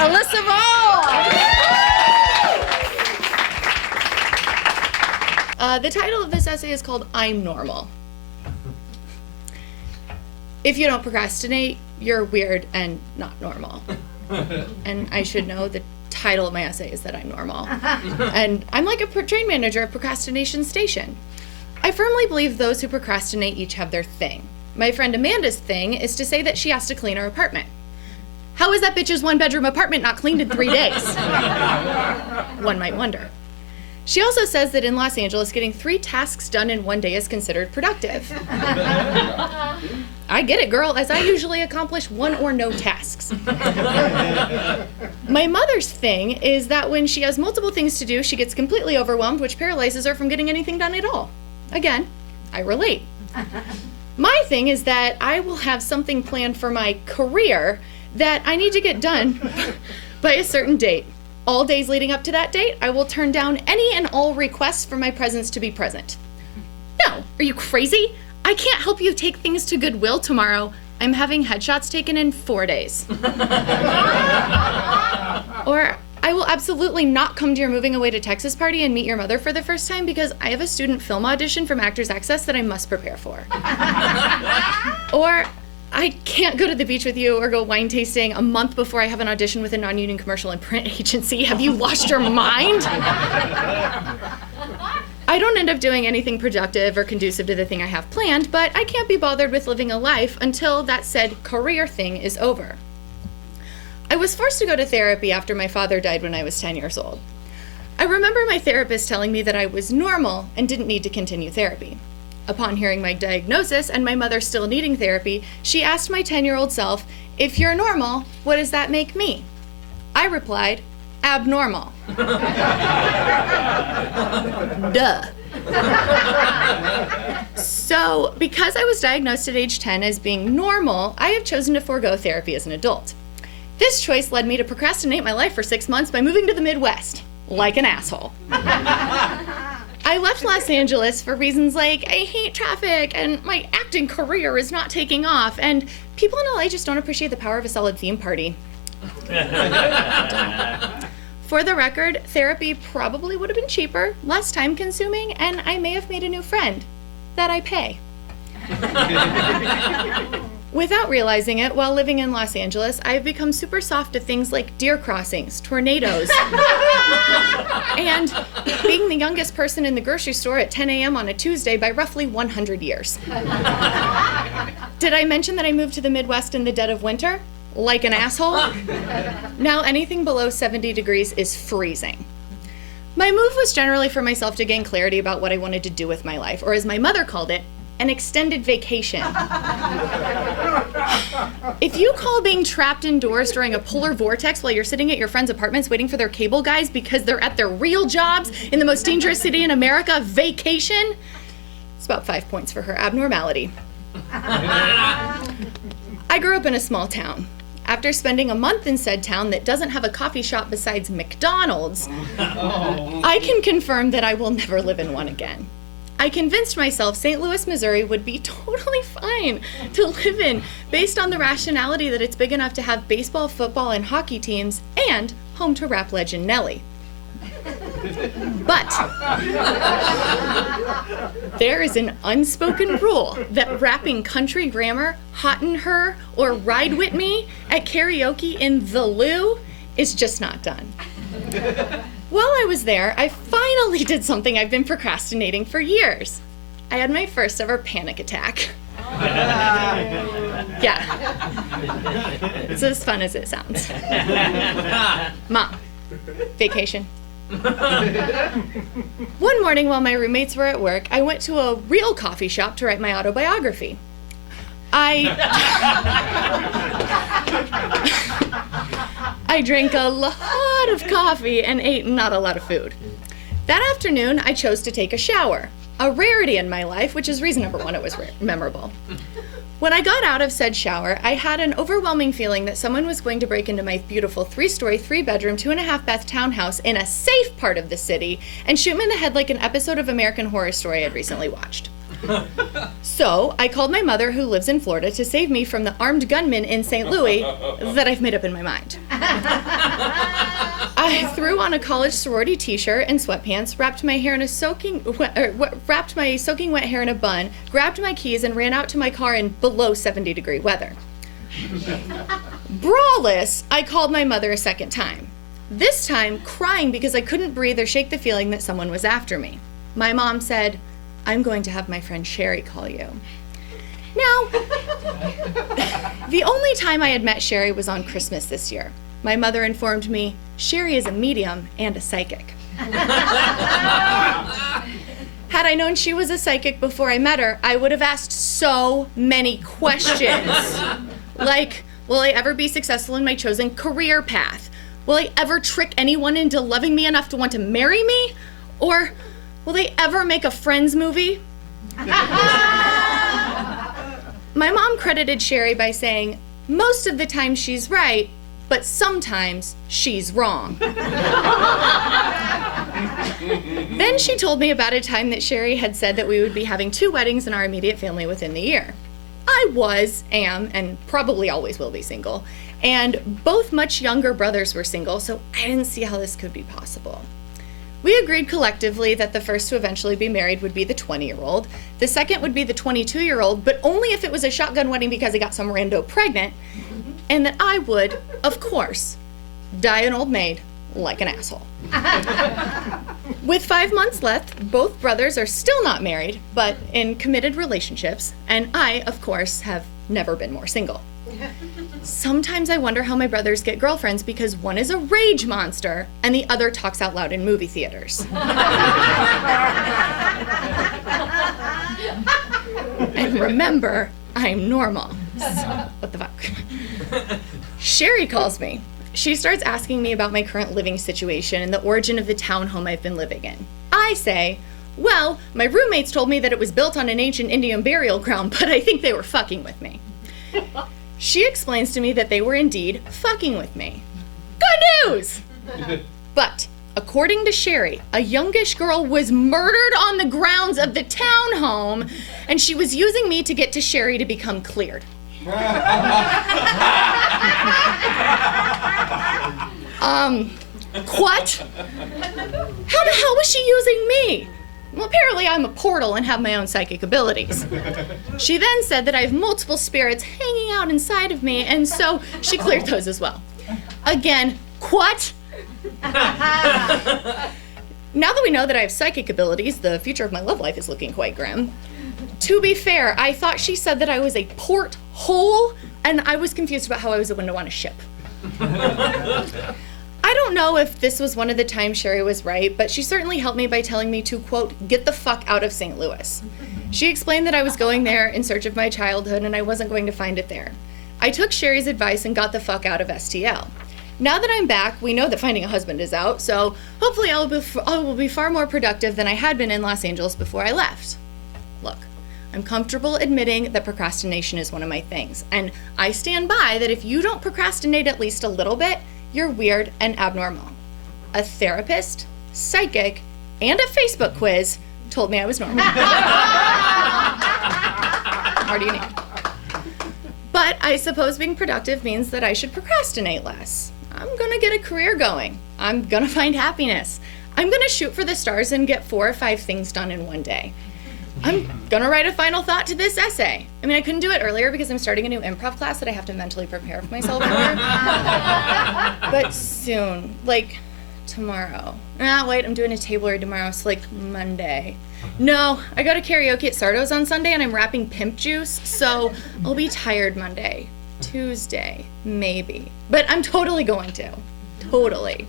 Alyssa Vaughan! The title of this essay is called I'm Normal. If you don't procrastinate, you're weird and not normal. And I should know the title of my essay is that I'm normal. And I'm like a train manager at Procrastination Station. I firmly believe those who procrastinate each have their thing. My friend Amanda's thing is to say that she has to clean her apartment. How is that bitch's one-bedroom apartment not cleaned in 3 days? One might wonder. She also says that in Los Angeles, getting 3 tasks done in 1 day is considered productive. I get it, girl, as I usually accomplish 1 or no tasks. My mother's thing is that when she has multiple things to do, she gets completely overwhelmed, which paralyzes her from getting anything done at all. Again, I relate. My thing is that I will have something planned for my career that I need to get done by a certain date. All days leading up to that date, I will turn down any and all requests for my presence to be present. No, are you crazy? I can't help you take things to Goodwill tomorrow. I'm having headshots taken in 4 days. Or I will absolutely not come to your moving away to Texas party and meet your mother for the first time because I have a student film audition from Actors Access that I must prepare for. Or I can't go to the beach with you or go wine tasting a month before I have an audition with a non-union commercial and print agency. Have you lost your mind? I don't end up doing anything productive or conducive to the thing I have planned, but I can't be bothered with living a life until that said career thing is over. I was forced to go to therapy after my father died when I was 10 years old. I remember my therapist telling me that I was normal and didn't need to continue therapy. Upon hearing my diagnosis and my mother still needing therapy, she asked my 10-year-old self, if you're normal, what does that make me? I replied, abnormal. Duh. So, because I was diagnosed at age 10 as being normal, I have chosen to forego therapy as an adult. This choice led me to procrastinate my life for 6 months by moving to the Midwest, like an asshole. I left Los Angeles for reasons like I hate traffic and my acting career is not taking off, and people in LA just don't appreciate the power of a solid theme party. For the record, therapy probably would have been cheaper, less time consuming, and I may have made a new friend that I pay. Without realizing it, while living in Los Angeles, I've become super soft to things like deer crossings, tornadoes, and being the youngest person in the grocery store at 10 a.m. on a Tuesday by roughly 100 years. Did I mention that I moved to the Midwest in the dead of winter? Like an asshole? Now anything below 70 degrees is freezing. My move was generally for myself to gain clarity about what I wanted to do with my life, or as my mother called it, an extended vacation. If you call being trapped indoors during a polar vortex while you're sitting at your friends' apartments waiting for their cable guys because they're at their real jobs in the most dangerous city in America, vacation, it's about 5 points for her abnormality. I grew up in a small town. After spending a month in said town that doesn't have a coffee shop besides McDonald's, I can confirm that I will never live in one again. I convinced myself St. Louis, Missouri would be totally fine to live in based on the rationality that it's big enough to have baseball, football, and hockey teams and home to rap legend Nelly. But there is an unspoken rule that rapping country grammar, Hot in Her, or Ride With Me at karaoke in the loo is just not done. While I was there, I finally did something I've been procrastinating for years. I had my first ever panic attack. Yeah. It's as fun as it sounds. Mom, vacation. One morning while my roommates were at work, I went to a real coffee shop to write my autobiography. I drank a lot of coffee and ate not a lot of food. That afternoon, I chose to take a shower, a rarity in my life, which is reason number one, it was memorable. When I got out of said shower, I had an overwhelming feeling that someone was going to break into my beautiful 3-story, 3-bedroom, 2.5-bath townhouse in a safe part of the city and shoot me in the head like an episode of American Horror Story I'd recently watched. So I called my mother, who lives in Florida, to save me from the armed gunman in St. Louis that I've made up in my mind. I threw on a college sorority t-shirt and sweatpants, wrapped my soaking wet hair in a bun, grabbed my keys, and ran out to my car in below 70-degree weather. Braless, I called my mother a second time. This time, crying because I couldn't breathe or shake the feeling that someone was after me. My mom said, "I'm going to have my friend Sherry call you." Now, the only time I had met Sherry was on Christmas this year. My mother informed me, Sherry is a medium and a psychic. Had I known she was a psychic before I met her, I would have asked so many questions. Like, will I ever be successful in my chosen career path? Will I ever trick anyone into loving me enough to want to marry me? Or will they ever make a Friends movie? My mom credited Sherry by saying, most of the time she's right, but sometimes she's wrong. Then she told me about a time that Sherry had said that we would be having 2 weddings in our immediate family within the year. I am, and probably always will be single, and both much younger brothers were single, so I didn't see how this could be possible. We agreed collectively that the first to eventually be married would be the 20-year-old, the second would be the 22-year-old, but only if it was a shotgun wedding because I got some rando pregnant, and that I would, of course, die an old maid like an asshole. With 5 months left, both brothers are still not married, but in committed relationships, and I, of course, have never been more single. Sometimes I wonder how my brothers get girlfriends because one is a rage monster and the other talks out loud in movie theaters. And remember, I'm normal. What the fuck? Sherry calls me. She starts asking me about my current living situation and the origin of the townhome I've been living in. I say, well, my roommates told me that it was built on an ancient Indian burial ground, but I think they were fucking with me. She explains to me that they were indeed fucking with me. Good news! But, according to Sherry, a youngish girl was murdered on the grounds of the townhome, and she was using me to get to Sherry to become cleared. What? How the hell was she using me? Well, apparently I'm a portal and have my own psychic abilities. She then said that I have multiple spirits hanging out inside of me, and so she cleared those as well. Again, what? Now that we know that I have psychic abilities, the future of my love life is looking quite grim. To be fair, I thought she said that I was a porthole, and I was confused about how I was a window on a ship. I don't know if this was one of the times Sherry was right, but she certainly helped me by telling me to, quote, get the fuck out of St. Louis. She explained that I was going there in search of my childhood and I wasn't going to find it there. I took Sherry's advice and got the fuck out of STL. Now that I'm back, we know that finding a husband is out, so hopefully I will be far more productive than I had been in Los Angeles before I left. Look, I'm comfortable admitting that procrastination is one of my things, and I stand by that if you don't procrastinate at least a little bit, you're weird and abnormal. A therapist, psychic, and a Facebook quiz told me I was normal. What do you need? But I suppose being productive means that I should procrastinate less. I'm gonna get a career going. I'm gonna find happiness. I'm gonna shoot for the stars and get 4 or 5 things done in one day. I'm gonna write a final thought to this essay. I mean, I couldn't do it earlier because I'm starting a new improv class that I have to mentally prepare for myself for. But soon, like tomorrow. Wait, I'm doing a table read tomorrow, so like Monday. No, I go to karaoke at Sardo's on Sunday and I'm rapping Pimp Juice, so I'll be tired Monday. Tuesday, maybe. But I'm totally going to. Totally.